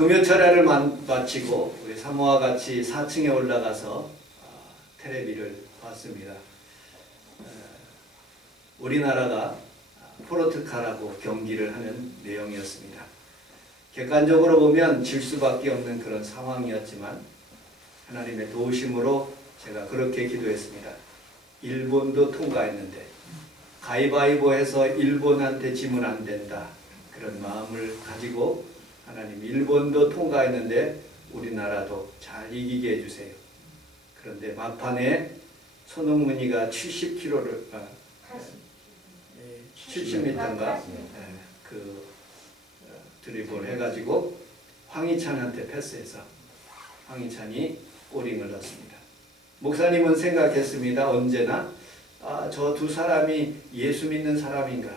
금요철야를 마치고 우리 사모와 같이 4층에 올라가서 텔레비를 봤습니다. 우리나라가 포르투갈하고 경기를 하는 내용이었습니다. 객관적으로 보면 질 수밖에 없는 그런 상황이었지만 하나님의 도우심으로 제가 그렇게 기도했습니다. 일본도 통과했는데 가위바위보해서 일본한테 지면 안 된다. 그런 마음을 가지고 하나님 일본도 통과했는데 우리나라도 잘 이기게 해주세요. 그런데 막판에 손흥민이가 70km를 70m인가 그 드리블 해가지고 황희찬한테 패스해서 황희찬이 골링을 넣었습니다. 목사님은 생각했습니다. 언제나 저 두 사람이 예수 믿는 사람인가.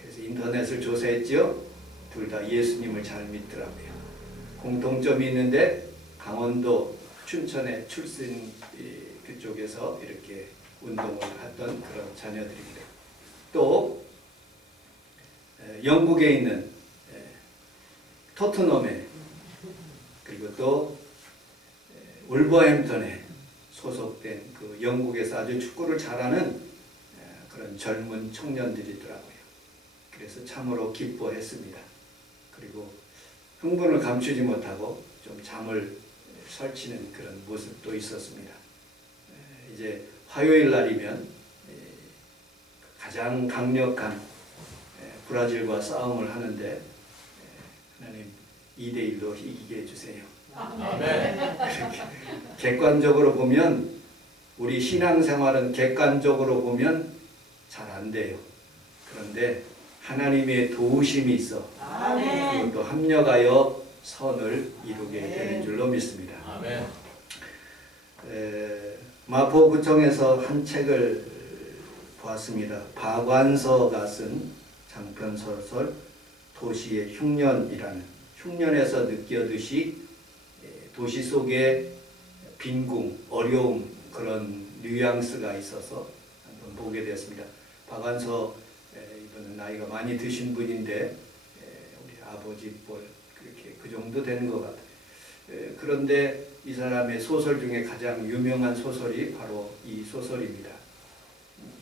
그래서 인터넷을 조사했죠. 둘 다 예수님을 잘 믿더라고요. 공통점이 있는데 강원도 춘천의 출신 그쪽에서 이렇게 운동을 했던 그런 자녀들입니다. 또 영국에 있는 토트넘에 그리고 또 울버햄턴에 소속된 그 영국에서 아주 축구를 잘하는 그런 젊은 청년들이더라고요. 그래서 참으로 기뻐했습니다. 그리고 흥분을 감추지 못하고 좀 잠을 설치는 그런 모습도 있었습니다. 이제 화요일 날이면 가장 강력한 브라질과 싸움을 하는데 하나님 2대1로 이기게 해주세요. 아멘. 객관적으로 보면 우리 신앙생활은 객관적으로 보면 잘 안 돼요. 그런데 하나님의 도우심이 있어 그것도 합력하여 선을 이루게 되는 줄로 믿습니다. 아멘. 마포구청에서 한 책을 보았습니다. 박완서가 쓴 장편소설 도시의 흉년이라는, 흉년에서 느껴듯이 도시 속에 빈궁, 어려움, 그런 뉘앙스가 있어서 한번 보게 되었습니다. 박완서 이분은 나이가 많이 드신 분인데 우리 아버지 뻘 그렇게 그 정도 되는 것 같아요. 그런데 이 사람의 소설 중에 가장 유명한 소설이 바로 이 소설입니다.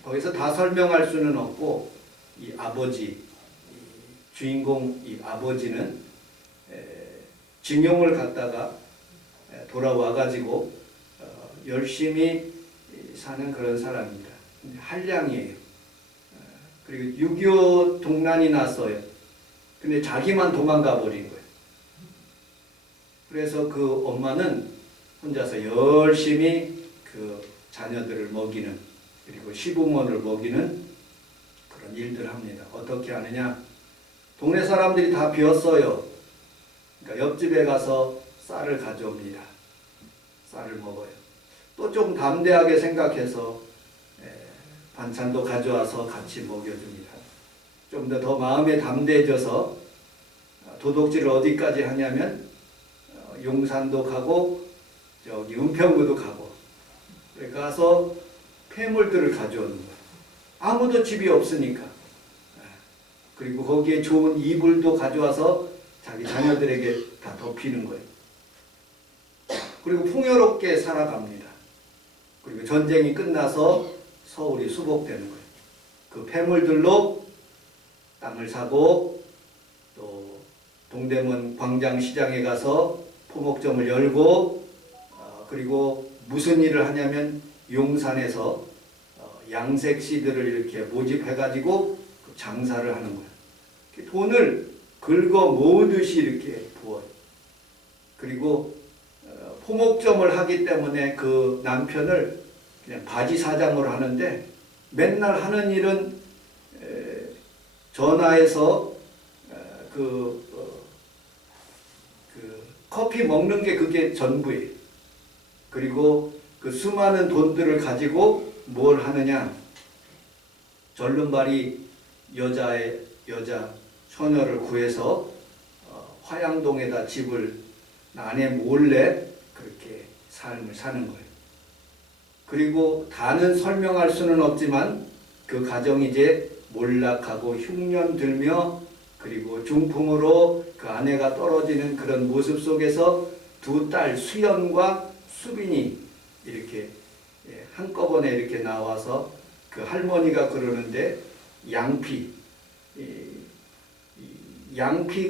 거기서 다 설명할 수는 없고 이 아버지, 주인공 이 아버지는 징용을 갔다가 돌아와 가지고 열심히 사는 그런 사람입니다. 한량이에요. 그리고 6.25 동란이 났어요. 근데 자기만 도망가 버린 거예요. 그래서 그 엄마는 혼자서 열심히 그 자녀들을 먹이는, 그리고 시부모를 먹이는 그런 일들을 합니다. 어떻게 하느냐? 동네 사람들이 다 비었어요. 그러니까 옆집에 가서 쌀을 가져옵니다. 쌀을 먹어요. 또 좀 담대하게 생각해서 반찬도 가져와서 같이 먹여줍니다. 좀 더 마음에 담대해져서 도둑질을 어디까지 하냐면 용산도 가고 저기 은평구도 가고 가서 폐물들을 가져오는 거예요. 아무도 집이 없으니까. 그리고 거기에 좋은 이불도 가져와서 자기 자녀들에게 다 덮이는 거예요. 그리고 풍요롭게 살아갑니다. 그리고 전쟁이 끝나서 서울이 수복되는 거예요. 그 폐물들로 땅을 사고 또 동대문 광장시장에 가서 포목점을 열고 그리고 무슨 일을 하냐면 용산에서 양색씨들을 이렇게 모집해가지고 장사를 하는 거예요. 돈을 긁어 모으듯이 이렇게 부어요. 그리고 포목점을 하기 때문에 그 남편을 그냥 바지 사장으로 하는데 맨날 하는 일은 전화해서 그 커피 먹는 게 그게 전부예요. 그리고 그 수많은 돈들을 가지고 뭘 하느냐? 절름발이 여자 처녀를 구해서 화양동에다 집을 아내 몰래 그렇게 삶을 사는 거예요. 그리고 다는 설명할 수는 없지만 그 가정이 이제 몰락하고 흉년 들며 그리고 중풍으로 그 아내가 떨어지는 그런 모습 속에서 두 딸 수연과 수빈이 이렇게 한꺼번에 이렇게 나와서 그 할머니가 그러는데 양피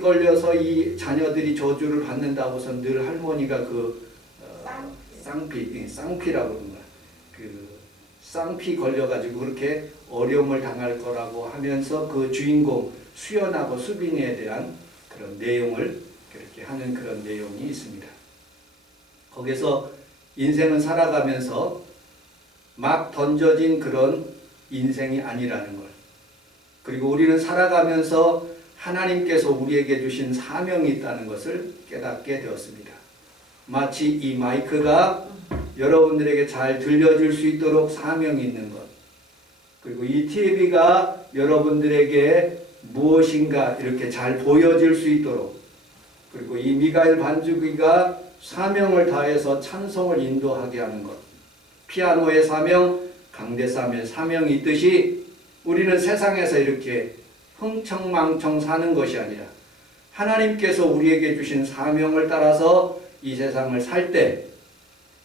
걸려서 이 자녀들이 저주를 받는다고서 늘 할머니가 그 쌍피라고 그러는 거야. 그 쌍피 걸려가지고 그렇게 어려움을 당할 거라고 하면서 그 주인공 수연하고 수빈이에 대한 그런 내용을 그렇게 하는 그런 내용이 있습니다. 거기서 인생은 살아가면서 막 던져진 그런 인생이 아니라는 걸, 그리고 우리는 살아가면서 하나님께서 우리에게 주신 사명이 있다는 것을 깨닫게 되었습니다. 마치 이 마이크가 여러분들에게 잘 들려질 수 있도록 사명이 있는 것, 그리고 이 TV가 여러분들에게 무엇인가 이렇게 잘 보여질 수 있도록, 그리고 이 미가엘 반주기가 사명을 다해서 찬송을 인도하게 하는 것, 피아노의 사명, 강대삼의 사명이 있듯이 우리는 세상에서 이렇게 흥청망청 사는 것이 아니라 하나님께서 우리에게 주신 사명을 따라서 이 세상을 살 때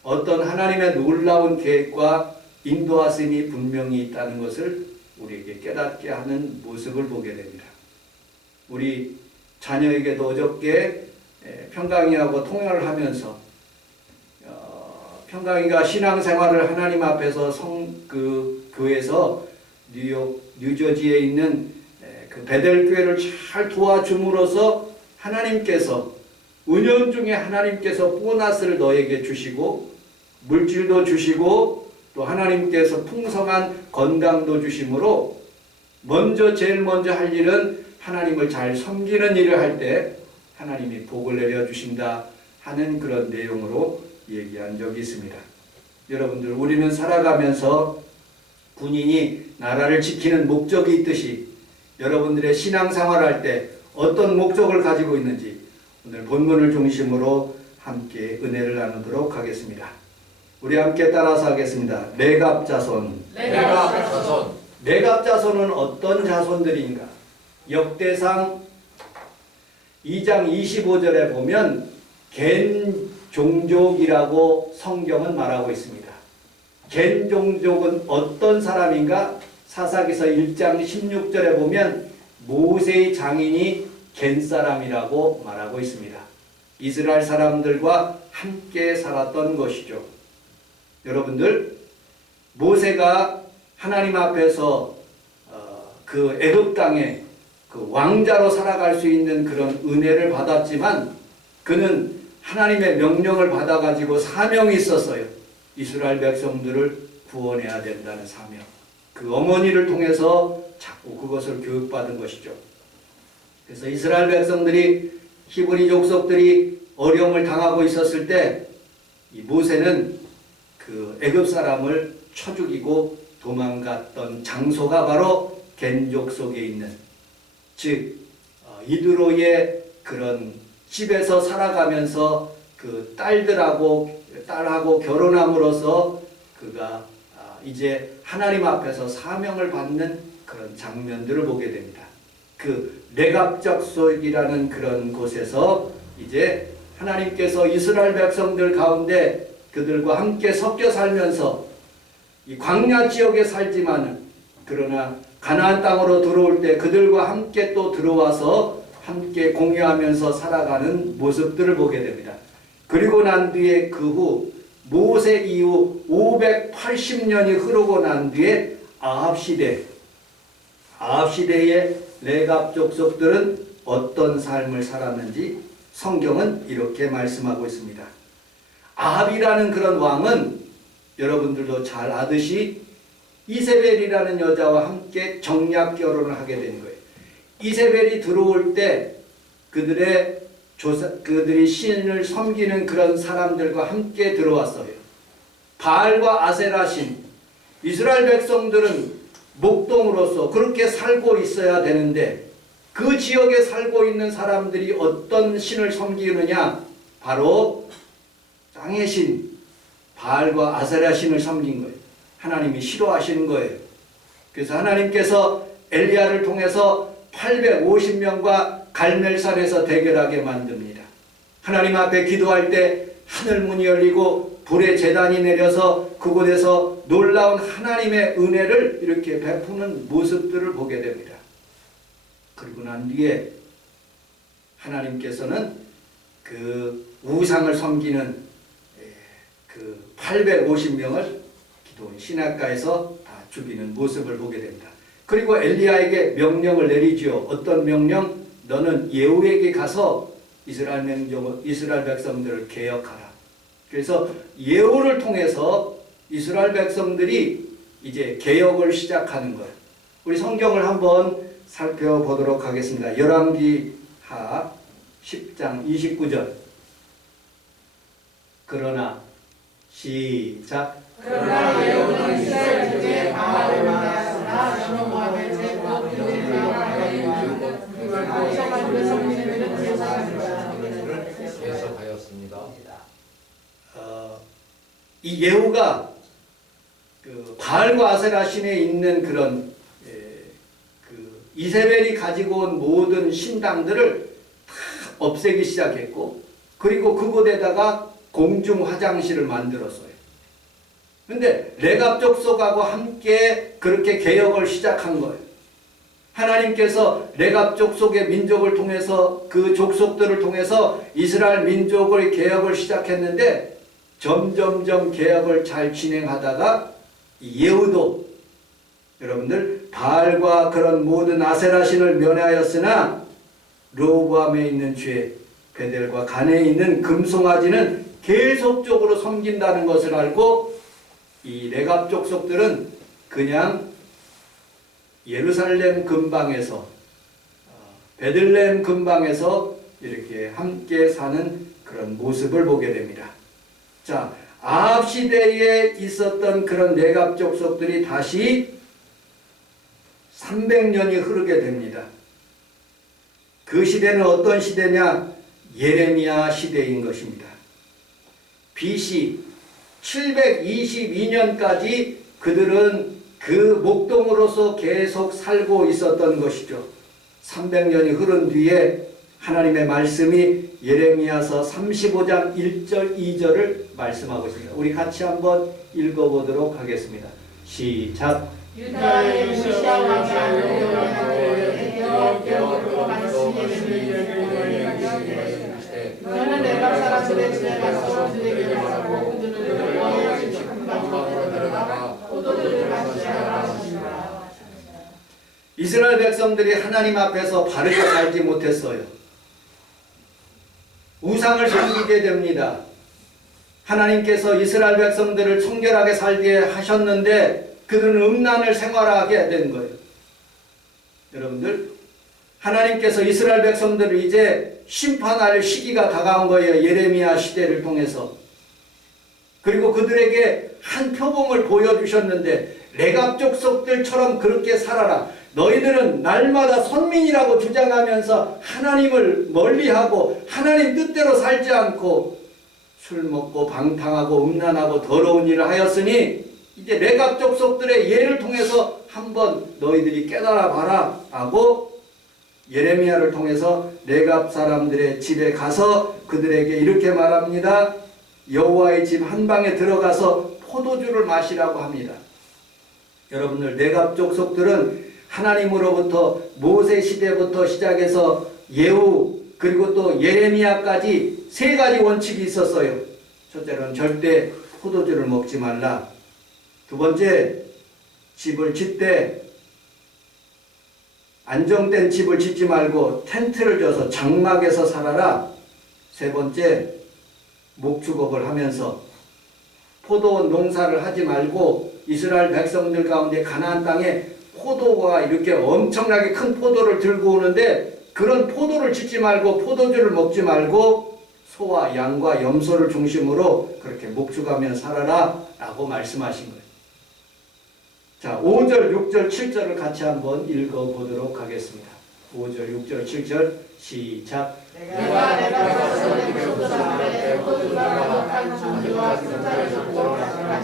어떤 하나님의 놀라운 계획과 인도하심이 분명히 있다는 것을 우리에게 깨닫게 하는 모습을 보게 됩니다. 우리 자녀에게도 어저께 평강이하고 통화를 하면서 평강이가 신앙생활을 하나님 앞에서 교회에서 뉴저지에 있는 그 베델교회를 잘 도와줌으로써 하나님께서 은연중에 하나님께서 보너스를 너에게 주시고 물질도 주시고 또 하나님께서 풍성한 건강도 주심으로 제일 먼저 할 일은 하나님을 잘 섬기는 일을 할 때 하나님이 복을 내려주신다 하는 그런 내용으로 얘기한 적이 있습니다. 여러분들, 우리는 살아가면서 군인이 나라를 지키는 목적이 있듯이 여러분들의 신앙생활 할 때 어떤 목적을 가지고 있는지 오늘 본문을 중심으로 함께 은혜를 나누도록 하겠습니다. 우리 함께 따라서 하겠습니다. 레갑자손. 레갑자손은 어떤 자손들인가? 역대상 2장 25절에 보면 겐 종족이라고 성경은 말하고 있습니다. 겐 종족은 어떤 사람인가? 사사기서 1장 16절에 보면 모세의 장인이 겐 사람이라고 말하고 있습니다. 이스라엘 사람들과 함께 살았던 것이죠. 여러분들, 모세가 하나님 앞에서 그 애굽 땅에 그 왕자로 살아갈 수 있는 그런 은혜를 받았지만 그는 하나님의 명령을 받아가지고 사명이 있었어요. 이스라엘 백성들을 구원해야 된다는 사명. 그 어머니를 통해서 자꾸 그것을 교육받은 것이죠. 그래서 이스라엘 백성들이, 히브리 족속들이 어려움을 당하고 있었을 때 이 모세는 그 애굽 사람을 쳐 죽이고 도망갔던 장소가 바로 겐 족속에 있는, 즉 이드로의 그런 집에서 살아가면서 그 딸하고 결혼함으로써 그가 이제 하나님 앞에서 사명을 받는 그런 장면들을 보게 됩니다. 그 레갑족속이라는 그런 곳에서 이제 하나님께서 이스라엘 백성들 가운데 그들과 함께 섞여 살면서 이 광야 지역에 살지만은 그러나 가나안 땅으로 들어올 때 그들과 함께 또 들어와서 함께 공유하면서 살아가는 모습들을 보게 됩니다. 그리고 난 뒤에 그 후 모세 이후 580년이 흐르고 난 뒤에 아합 시대의 레갑 족속들은 어떤 삶을 살았는지 성경은 이렇게 말씀하고 있습니다. 아합이라는 그런 왕은 여러분들도 잘 아듯이 이세벨이라는 여자와 함께 정략 결혼을 하게 된 거예요. 이세벨이 들어올 때 그들이 신을 섬기는 그런 사람들과 함께 들어왔어요. 바알과 아세라 신, 이스라엘 백성들은 목동으로서 그렇게 살고 있어야 되는데 그 지역에 살고 있는 사람들이 어떤 신을 섬기느냐? 바로 땅의 신, 바알과 아세라 신을 섬긴 거예요. 하나님이 싫어하시는 거예요. 그래서 하나님께서 엘리야를 통해서 850명과 갈멜산에서 대결하게 만듭니다. 하나님 앞에 기도할 때 하늘 문이 열리고 불의 제단이 내려서 그곳에서 놀라운 하나님의 은혜를 이렇게 베푸는 모습들을 보게 됩니다. 그리고 난 뒤에 하나님께서는 그 우상을 섬기는 그 850명을 기도원 시냇가에서 다 죽이는 모습을 보게 됩니다. 그리고 엘리야에게 명령을 내리지요. 어떤 명령? 너는 예후에게 가서 이스라엘 백성들을 개혁하라. 그래서 예후를 통해서 이스라엘 백성들이 이제 개혁을 시작하는 거예요. 우리 성경을 한번 살펴보도록 하겠습니다. 열왕기하 10장 29절. 그러나 시작. 그러나 예후는 이스라엘 중에 바알을 만났으나 여호와의 제법 그들을 계속하였습니다. 이 예후가 그 바알과 아세라 신에 있는 그런 그 이세벨이 가지고 온 모든 신당들을 다 없애기 시작했고, 그리고 그곳에다가 공중 화장실을 만들었어요. 근데 레갑 족속하고 함께 그렇게 개혁을 시작한 거예요. 하나님께서 레갑 족속의 민족을 통해서 그 족속들을 통해서 이스라엘 민족의 개혁을 시작했는데 점점점 개혁을 잘 진행하다가 예후도 여러분들 바알과 그런 모든 아세라 신을 면하였으나 르호보암에 있는 죄 베델과 간에 있는 금송아지는 계속적으로 섬긴다는 것을 알고 이 레갑 족속들은 그냥 예루살렘 근방에서 베들레헴 근방에서 이렇게 함께 사는 그런 모습을 보게 됩니다. 자, 아합 시대에 있었던 그런 레갑 족속들이 다시 300년이 흐르게 됩니다. 그 시대는 어떤 시대냐? 예레미야 시대인 것입니다. BC 722년까지 그들은 그 목동으로서 계속 살고 있었던 것이죠. 300년이 흐른 뒤에 하나님의 말씀이 예레미야서 35장 1절 2절을 말씀하고 있습니다. 우리 같이 한번 읽어보도록 하겠습니다. 시작. 유다의 요시야 왕이 여호와의 말씀이 너는 레갑 사람들의 집에 가서 그들에게 말하고 그들을 여호와의 집 근방으로 데려다가 포도주를 마시게 하라. 이스라엘 백성들이 하나님 앞에서 바르게 살지 못했어요. 우상을 섬기게 됩니다. 하나님께서 이스라엘 백성들을 청결하게 살게 하셨는데 그들은 음란을 생활하게 된 거예요. 여러분들, 하나님께서 이스라엘 백성들을 이제 심판할 시기가 다가온 거예요. 예레미야 시대를 통해서. 그리고 그들에게 한 표범을 보여주셨는데 레갑 족속들처럼 그렇게 살아라. 너희들은 날마다 선민이라고 주장하면서 하나님을 멀리하고 하나님 뜻대로 살지 않고 술 먹고 방탕하고 음란하고 더러운 일을 하였으니 이제 레갑 족속들의 예를 통해서 한번 너희들이 깨달아 봐라 하고 예레미야를 통해서 레갑 사람들의 집에 가서 그들에게 이렇게 말합니다. 여호와의 집 한 방에 들어가서 포도주를 마시라고 합니다. 여러분들, 레갑 족속들은 하나님으로부터 모세 시대부터 시작해서 예후 그리고 또 예레미야까지 세 가지 원칙이 있었어요. 첫째는 절대 포도주를 먹지 말라. 두 번째, 집을 짓되 안정된 집을 짓지 말고 텐트를 져서 장막에서 살아라. 세 번째, 목축업을 하면서 포도 농사를 하지 말고 이스라엘 백성들 가운데 가나안 땅에 포도가 이렇게 엄청나게 큰 포도를 들고 오는데 그런 포도를 짓지 말고 포도주를 먹지 말고 소와 양과 염소를 중심으로 그렇게 목축하며 살아라 라고 말씀하신 거예요. 자, 5절, 6절, 7절을 같이 한번 읽어보도록 하겠습니다. 5절, 6절, 7절 시작. 내가 백성에게 쏟아내 포도주가 한 준비와 승자를 줬고 마시라.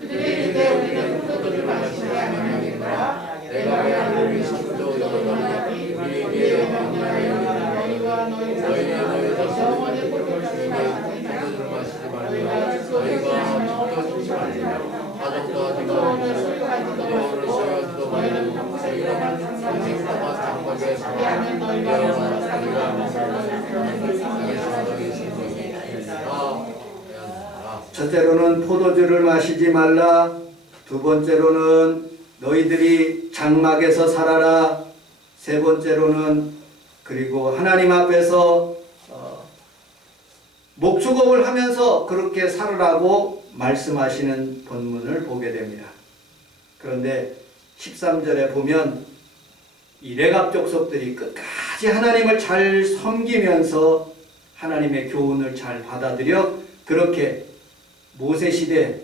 그들이 이제 우리는 포도주를 마시지 아니하니까 내가 야를 위시고 첫째로는 포도주를 마시지 말라. 두 번째로는 너희들이 장막에서 살아라. 세 번째로는 그리고 하나님 앞에서 목축업을 하면서 그렇게 살으라고 말씀하시는 본문을 보게 됩니다. 그런데 13절에 보면 이 레갑 족속들이 끝까지 하나님을 잘 섬기면서 하나님의 교훈을 잘 받아들여 그렇게 모세 시대,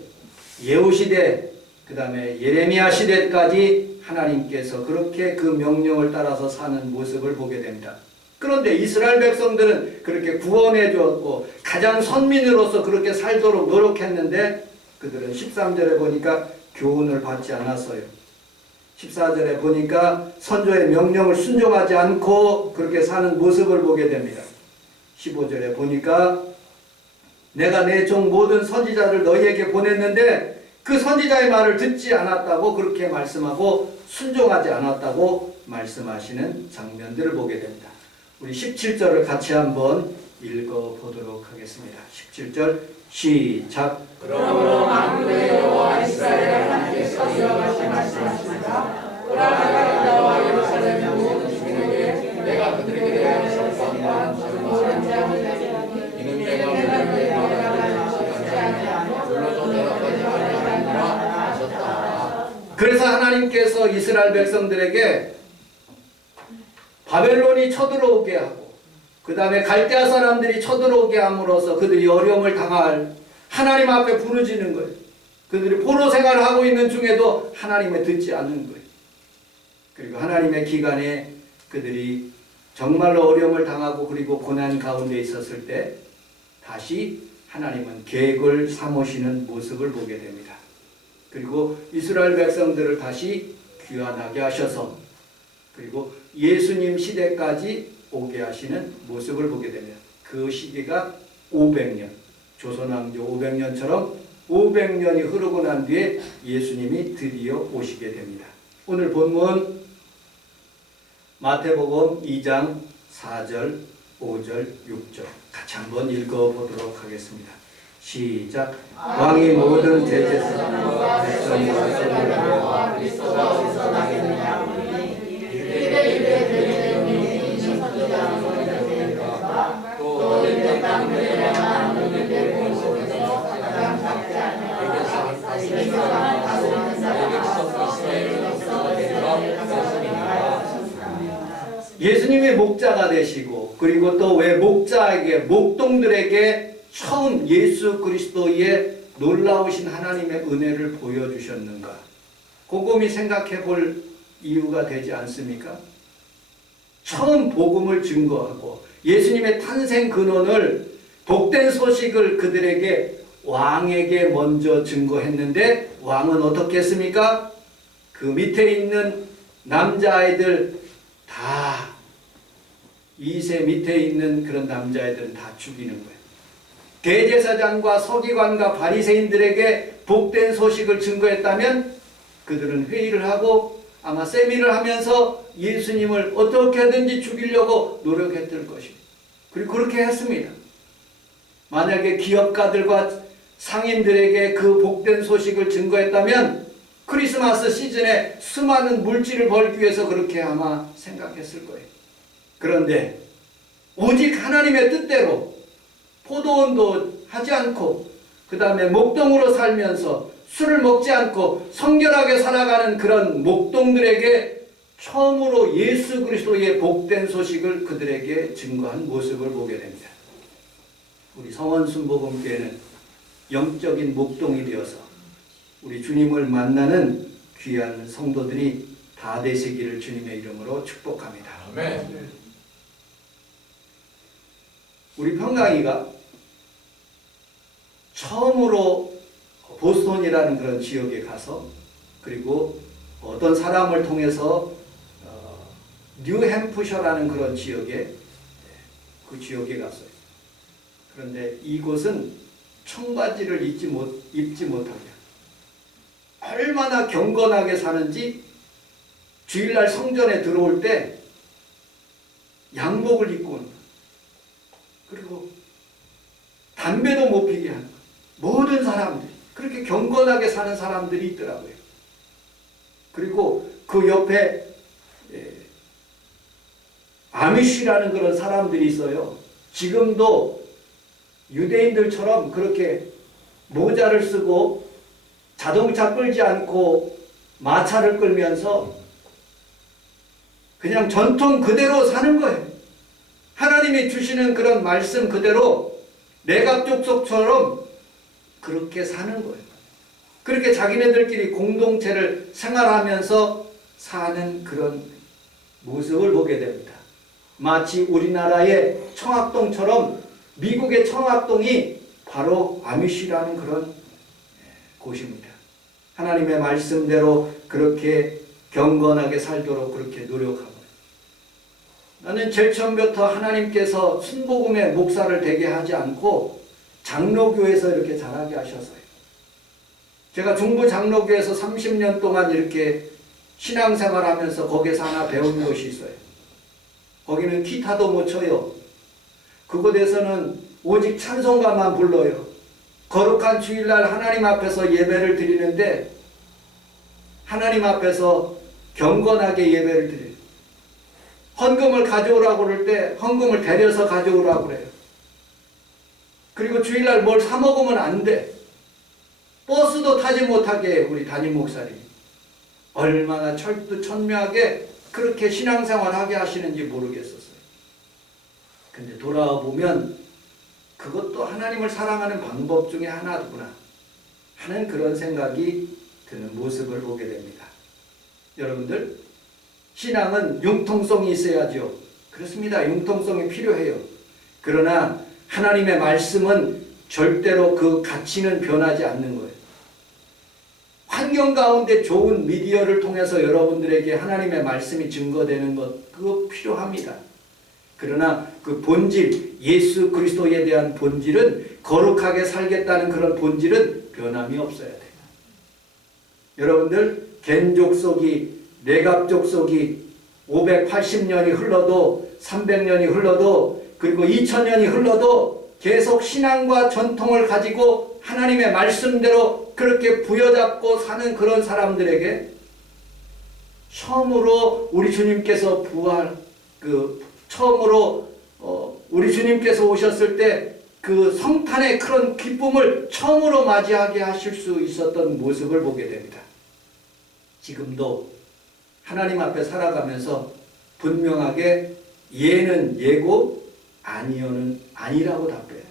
예후 시대, 그 다음에 예레미야 시대까지 하나님께서 그렇게 그 명령을 따라서 사는 모습을 보게 됩니다. 그런데 이스라엘 백성들은 그렇게 구원해 주었고 가장 선민으로서 그렇게 살도록 노력했는데 그들은 13절에 보니까 교훈을 받지 않았어요. 14절에 보니까 선조의 명령을 순종하지 않고 그렇게 사는 모습을 보게 됩니다. 15절에 보니까 내가 내 종 모든 선지자를 너희에게 보냈는데 그 선지자의 말을 듣지 않았다고 그렇게 말씀하고 순종하지 않았다고 말씀하시는 장면들을 보게 됩니다. 우리 17절을 같이 한번 읽어보도록 하겠습니다. 17절 시작. 그러므로 만군의 여호와 이스라엘 하나님께서 이와 같이 말씀하십니다. 오라가 유다와 예루살렘 모든 주민에게 내가 그들에게 대하여 선포한 모든 재앙을 내리니 이는 내가 그들에게 불러도 대답하지 아니하리라 하셨다. 그래서 하나님께서 이스라엘 백성들에게 바벨론이 쳐들어오게 하고 그 다음에 갈대아 사람들이 쳐들어오게 함으로써 그들이 어려움을 당할 하나님 앞에 부르짖는 거예요. 그들이 포로 생활을 하고 있는 중에도 하나님을 듣지 않는 거예요. 그리고 하나님의 기간에 그들이 정말로 어려움을 당하고 그리고 고난 가운데 있었을 때 다시 하나님은 계획을 삼으시는 모습을 보게 됩니다. 그리고 이스라엘 백성들을 다시 귀환하게 하셔서 그리고 예수님 시대까지 오게 하시는 모습을 보게 됩니다. 그 시기가 500년, 조선왕조 500년처럼 500년이 흐르고 난 뒤에 예수님이 드디어 오시게 됩니다. 오늘 본문 마태복음 2장 4절, 5절, 6절 같이 한번 읽어보도록 하겠습니다. 시작. 왕이 모든 대제사장과 백성과 성도들과 그리스도가 어디서 나겠느냐 하니 유대 대제사장이 선지자는 것들과 또 유대 땅들의 만한 유대 공속에서 가장 작지 아니하여 사실상 다스리는 자가 이스라엘로서 되리라 하셨습니다. 예수님이 목자가 되시고 그리고 또 왜 목자에게 목동들에게 처음 예수 그리스도의 놀라우신 하나님의 은혜를 보여주셨는가? 곰곰이 생각해 볼 이유가 되지 않습니까? 처음 복음을 증거하고 예수님의 탄생 근원을 복된 소식을 그들에게 왕에게 먼저 증거했는데 왕은 어떻게 했습니까? 그 밑에 있는 남자아이들 다 2세 밑에 있는 그런 남자애들은 다 죽이는 거예요. 대제사장과 서기관과 바리새인들에게 복된 소식을 증거했다면 그들은 회의를 하고 아마 세미를 하면서 예수님을 어떻게든지 죽이려고 노력했을 것입니다. 그리고 그렇게 했습니다. 만약에 기업가들과 상인들에게 그 복된 소식을 증거했다면 크리스마스 시즌에 수많은 물질을 벌기 위해서 그렇게 아마 생각했을 거예요. 그런데 오직 하나님의 뜻대로 포도원도 하지 않고 그 다음에 목동으로 살면서 술을 먹지 않고 성결하게 살아가는 그런 목동들에게 처음으로 예수 그리스도의 복된 소식을 그들에게 증거한 모습을 보게 됩니다. 우리 성원순복음교회는 영적인 목동이 되어서 우리 주님을 만나는 귀한 성도들이 다 되시기를 주님의 이름으로 축복합니다. 아멘. 우리 평강이가 처음으로 보스턴이라는 그런 지역에 가서 그리고 어떤 사람을 통해서 뉴햄프셔라는 그런 지역에 그 지역에 갔어요. 그런데 이곳은 청바지를 입지 못하게 얼마나 경건하게 사는지 주일날 성전에 들어올 때 양복을 입고 오는 거예요. 그리고 담배도 못 피게 하는 거예요. 모든 사람들이 그렇게 경건하게 사는 사람들이 있더라고요. 그리고 그 옆에 아미쉬라는 그런 사람들이 있어요. 지금도 유대인들처럼 그렇게 모자를 쓰고 자동차 끌지 않고 마차를 끌면서 그냥 전통 그대로 사는 거예요. 하나님이 주시는 그런 말씀 그대로 내각족속처럼 그렇게 사는 거예요. 그렇게 자기네들끼리 공동체를 생활하면서 사는 그런 모습을 보게 됩니다. 마치 우리나라의 청학동처럼 미국의 청학동이 바로 아미쉬라는 그런 곳입니다. 하나님의 말씀대로 그렇게 경건하게 살도록 그렇게 노력하고, 나는 제일 처음부터 하나님께서 순복음의 목사를 되게 하지 않고 장로교에서 이렇게 자라게 하셔서요. 제가 중부 장로교에서 30년 동안 이렇게 신앙생활하면서 거기서 하나 배운 것이 있어요. 거기는 기타도 못 쳐요. 그곳에서는 오직 찬송가만 불러요. 거룩한 주일날 하나님 앞에서 예배를 드리는데 하나님 앞에서 경건하게 예배를 드려요. 헌금을 가져오라고 그럴 때 헌금을 데려서 가져오라고 그래요. 그리고 주일날 뭘 사 먹으면 안 돼. 버스도 타지 못하게 해요, 우리 담임 목사님. 얼마나 철두철미하게 그렇게 신앙생활하게 하시는지 모르겠었어요. 근데 돌아와 보면 그것도 하나님을 사랑하는 방법 중에 하나구나 하는 그런 생각이 드는 모습을 보게 됩니다. 여러분들, 신앙은 융통성이 있어야죠. 그렇습니다. 융통성이 필요해요. 그러나 하나님의 말씀은 절대로 그 가치는 변하지 않는 거예요. 환경 가운데 좋은 미디어를 통해서 여러분들에게 하나님의 말씀이 증거되는 것, 그거 필요합니다. 그러나 그 본질, 예수 그리스도에 대한 본질은, 거룩하게 살겠다는 그런 본질은 변함이 없어야 돼요. 여러분들, 겐 족속이, 레갑 족속이 580년이 흘러도, 300년이 흘러도, 그리고 2000년이 흘러도 계속 신앙과 전통을 가지고 하나님의 말씀대로 그렇게 부여잡고 사는 그런 사람들에게 처음으로 우리 주님께서 처음으로 우리 주님께서 오셨을 때 그 성탄의 그런 기쁨을 처음으로 맞이하게 하실 수 있었던 모습을 보게 됩니다. 지금도 하나님 앞에 살아가면서 분명하게 예는 예고 아니요는 아니라고 답해요.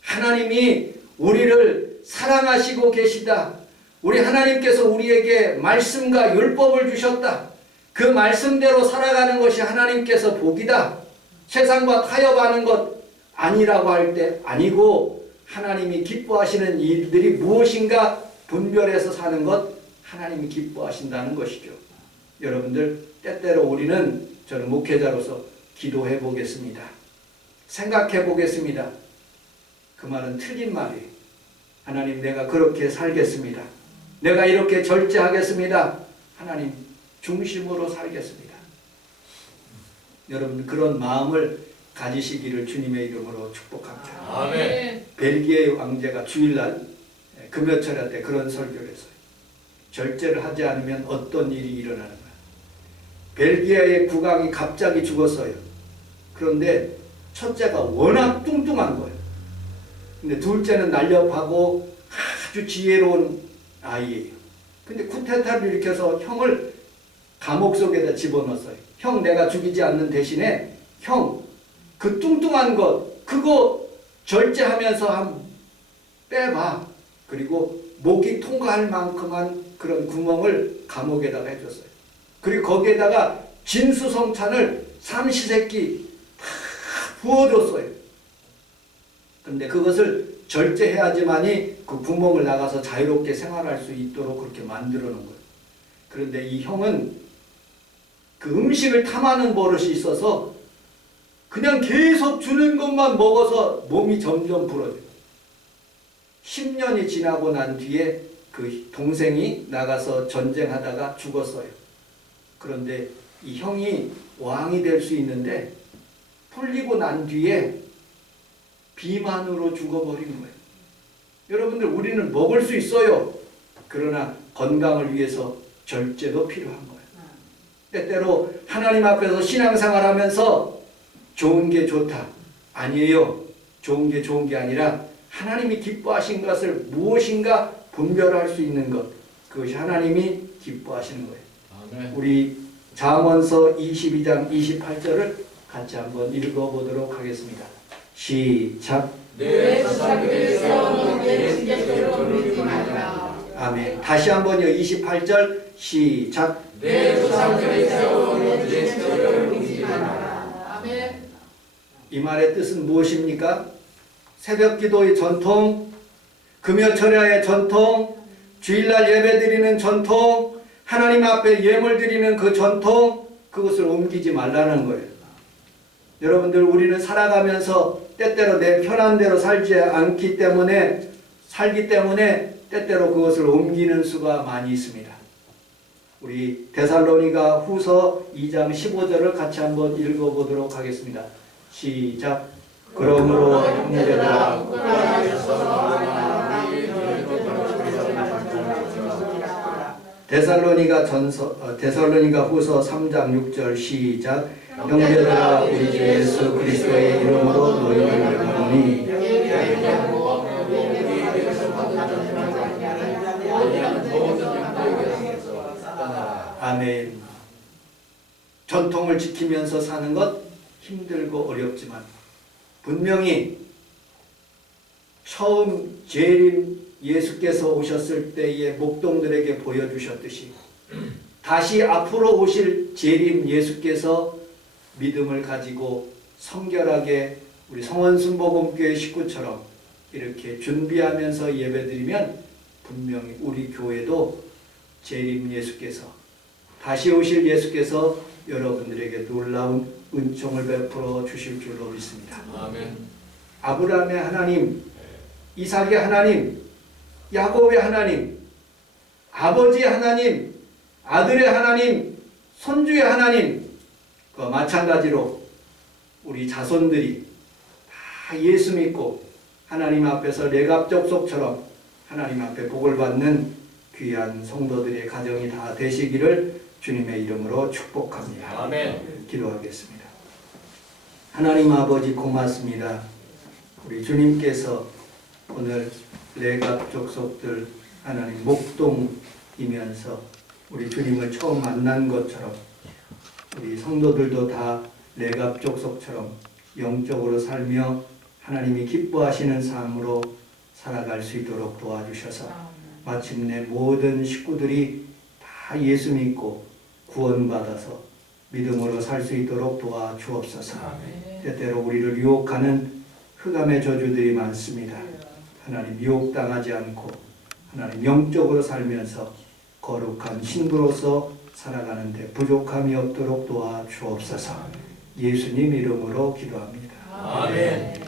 하나님이 우리를 사랑하시고 계시다. 우리 하나님께서 우리에게 말씀과 율법을 주셨다. 그 말씀대로 살아가는 것이 하나님께서 복이다. 세상과 타협하는 것 아니라고 할 때 아니고, 하나님이 기뻐하시는 일들이 무엇인가 분별해서 사는 것, 하나님이 기뻐하신다는 것이죠. 여러분들, 때때로 우리는, 저는 목회자로서 기도해 보겠습니다. 생각해 보겠습니다. 그 말은 틀린 말이에요. 하나님, 내가 그렇게 살겠습니다. 내가 이렇게 절제하겠습니다. 하나님, 중심으로 살겠습니다. 여러분, 그런 마음을 가지시기를 주님의 이름으로 축복합니다. 아멘. 벨기에 왕제가 주일날 금요철야 때 그런 설교를 했어요. 절제를 하지 않으면 어떤 일이 일어나는 거야. 벨기에의 국왕이 갑자기 죽었어요. 그런데 첫째가 워낙 뚱뚱한 거예요. 근데 둘째는 날렵하고 아주 지혜로운 아이예요. 근데 쿠데타를 일으켜서 형을 감옥 속에다 집어넣었어요. 형, 내가 죽이지 않는 대신에 형, 그 뚱뚱한 것 그거 절제하면서 한 빼봐. 그리고 목이 통과할 만큼만 그런 구멍을 감옥에다가 해줬어요. 그리고 거기에다가 진수성찬을 삼시세끼 다 부어줬어요. 근데 그것을 절제해야지만이 그 구멍을 나가서 자유롭게 생활할 수 있도록 그렇게 만들어 놓은 거예요. 그런데 이 형은 그 음식을 탐하는 버릇이 있어서 그냥 계속 주는 것만 먹어서 몸이 점점 부러져요. 10년이 지나고 난 뒤에 그 동생이 나가서 전쟁하다가 죽었어요. 그런데 이 형이 왕이 될 수 있는데 풀리고 난 뒤에 비만으로 죽어버린 거예요. 여러분들, 우리는 먹을 수 있어요. 그러나 건강을 위해서 절제도 필요한 거예요. 때때로 하나님 앞에서 신앙생활 하면서 좋은 게 좋다. 아니에요. 좋은 게 좋은 게 아니라 하나님이 기뻐하신 것을 무엇인가 분별할 수 있는 것. 그것이 하나님이 기뻐하시는 거예요. 아멘. 우리 잠언서 22장 28절을 같이 한번 읽어보도록 하겠습니다. 시작. 내 조상들이 세워놓은 내 징계대로 믿지 말라. 아멘. 다시 한번요. 28절 시작. 내 조상들이 세워놓은 내 징계대로 믿지 말라. 아멘. 이 말의 뜻은 무엇입니까? 새벽기도의 전통, 금요철야의 전통, 주일날 예배드리는 전통, 하나님 앞에 예물 드리는 그 전통, 그것을 옮기지 말라는 거예요. 여러분들, 우리는 살아가면서 때때로 내 편한 대로 살기 때문에 때때로 그것을 옮기는 수가 많이 있습니다. 우리 데살로니가 후서 2장 15절을 같이 한번 읽어보도록 하겠습니다. 시작. 그러므로 형제들아, 데살로니가 후서 3장 6절 시작. 형제들아, 우리 주 예수 그리스도의 이름으로 너희를 명하노니. 아멘. 전통을 지키면서 사는 것 힘들고 어렵지만 분명히 처음 재림 예수께서 오셨을 때의 목동들에게 보여주셨듯이 다시 앞으로 오실 재림 예수께서 믿음을 가지고 성결하게 우리 성원순복음교회 식구처럼 이렇게 준비하면서 예배드리면 분명히 우리 교회도 재림 예수께서, 다시 오실 예수께서 여러분들에게 놀라운 은총을 베풀어 주실 줄로 믿습니다. 아멘. 아브라함의 하나님, 이삭의 하나님, 야곱의 하나님, 아버지의 하나님, 아들의 하나님, 손주의 하나님, 그와 마찬가지로 우리 자손들이 다 예수 믿고 하나님 앞에서 레갑족속처럼 하나님 앞에 복을 받는 귀한 성도들의 가정이 다 되시기를 주님의 이름으로 축복합니다. 아멘. 기도하겠습니다. 하나님 아버지, 고맙습니다. 우리 주님께서 오늘 레갑족속들 하나님 목동이면서 우리 주님을 처음 만난 것처럼 우리 성도들도 다 레갑족속처럼 영적으로 살며 하나님이 기뻐하시는 삶으로 살아갈 수 있도록 도와주셔서 마침내 모든 식구들이 다 예수 믿고 구원받아서 믿음으로 살 수 있도록 도와주옵소서. 때때로 우리를 유혹하는 흑암의 저주들이 많습니다. 하나님, 유혹당하지 않고 하나님 영적으로 살면서 거룩한 신부로서 살아가는데 부족함이 없도록 도와주옵소서. 예수님 이름으로 기도합니다. 아멘.